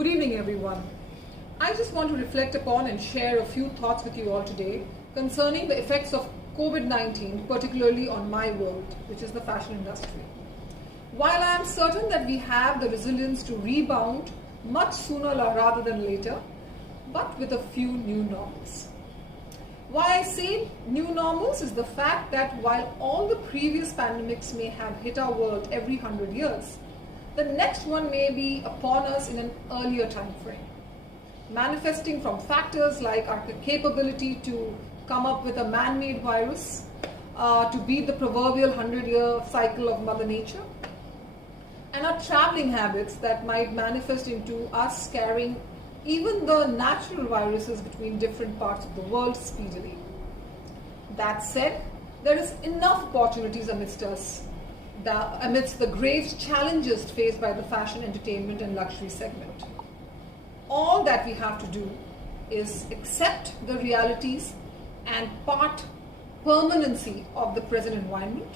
Good evening, everyone. I just want to reflect upon and share a few thoughts with you all today concerning the effects of COVID-19, particularly on my world, which is the fashion industry. While I am certain that we have the resilience to rebound much sooner rather than later, but with a few new normals. Why I say new normals is the fact that while all the previous pandemics may have hit our world every 100 years, the next one may be upon us in an earlier time frame, manifesting from factors like our capability to come up with a man-made virus, to beat the proverbial 100-year cycle of Mother Nature, and our traveling habits that might manifest into us carrying even the natural viruses between different parts of the world speedily. That said, there is enough opportunities amidst us, amidst the grave challenges faced by the fashion, entertainment and luxury segment. All that we have to do is accept the realities and part permanency of the present environment,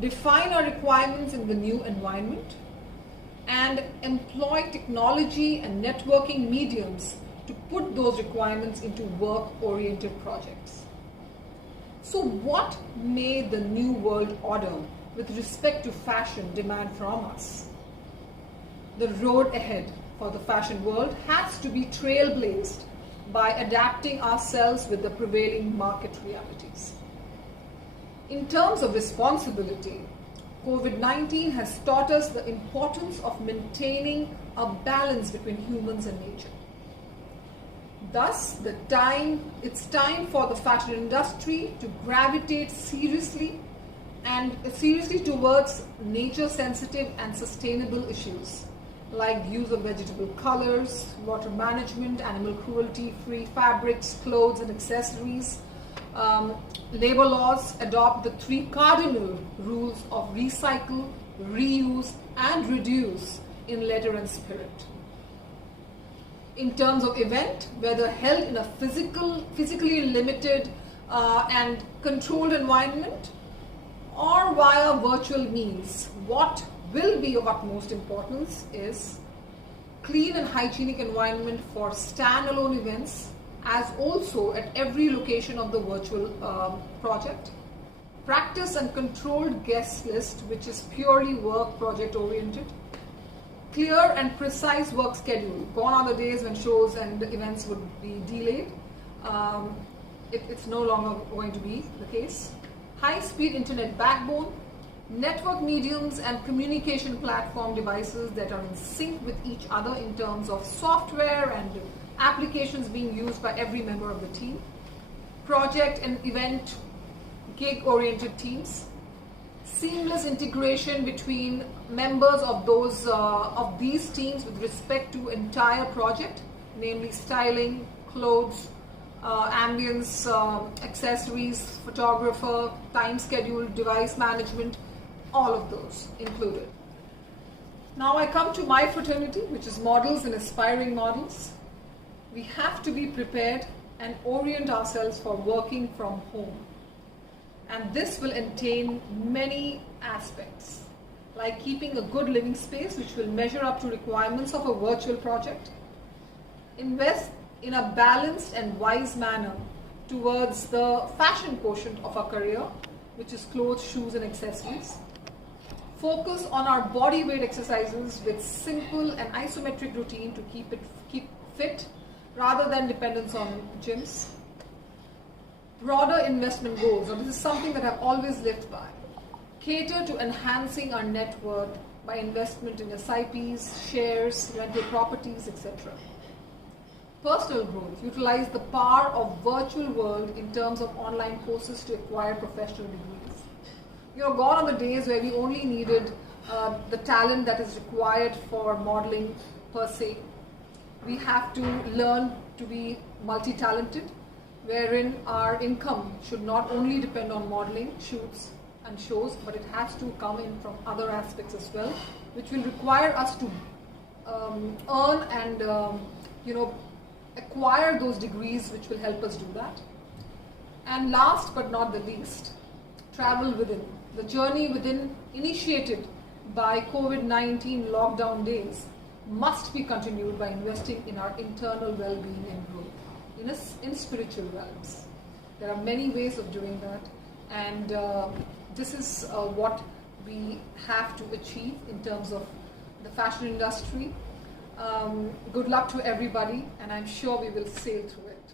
define our requirements in the new environment, and employ technology and networking mediums to put those requirements into work-oriented projects. So what may the new world order with respect to fashion demand from us? The road ahead for the fashion world has to be trailblazed by adapting ourselves with the prevailing market realities. In terms of responsibility, COVID-19 has taught us the importance of maintaining a balance between humans and nature. Thus, it's time for the fashion industry to gravitate seriously towards nature-sensitive and sustainable issues like use of vegetable colors, water management, animal cruelty-free fabrics, clothes and accessories. Labor laws adopt the 3 cardinal rules of recycle, reuse and reduce in letter and spirit. In terms of event, whether held in a physically limited and controlled environment or via virtual means, what will be of utmost importance is clean and hygienic environment for standalone events, as also at every location of the virtual project. Practice and controlled guest list, which is purely work project oriented. Clear and precise work schedule. Gone are the days when shows and events would be delayed. It's no longer going to be the case. High-speed internet backbone, network mediums and communication platform devices that are in sync with each other in terms of software and applications being used by every member of the team. Project and event gig-oriented teams. Seamless integration between members of these teams with respect to entire project, namely styling, clothes, ambience, accessories, photographer, time schedule, device management, all of those included. Now I come to my fraternity, which is models and aspiring models. We have to be prepared and orient ourselves for working from home. And this will entail many aspects, like keeping a good living space which will measure up to requirements of a virtual project. Invest in a balanced and wise manner towards the fashion quotient of our career, which is clothes, shoes and accessories. Focus on our body weight exercises with simple and isometric routine to keep fit rather than dependence on gyms. Broader investment goals, and this is something that I've always lived by. Cater to enhancing our net worth by investment in SIPs, shares, rental properties, etc. Personal growth, utilize the power of virtual world in terms of online courses to acquire professional degrees. Gone are the days where we only needed the talent that is required for modeling per se. We have to learn to be multi-talented, wherein our income should not only depend on modeling, shoots and shows, but it has to come in from other aspects as well, which will require us to earn and acquire those degrees which will help us do that. And last but not the least, travel within. The journey within, initiated by COVID-19 lockdown days, must be continued by investing in our internal well-being and growth in spiritual realms. There are many ways of doing that, and this is what we have to achieve in terms of the fashion industry. Good luck to everybody, and I'm sure we will sail through it.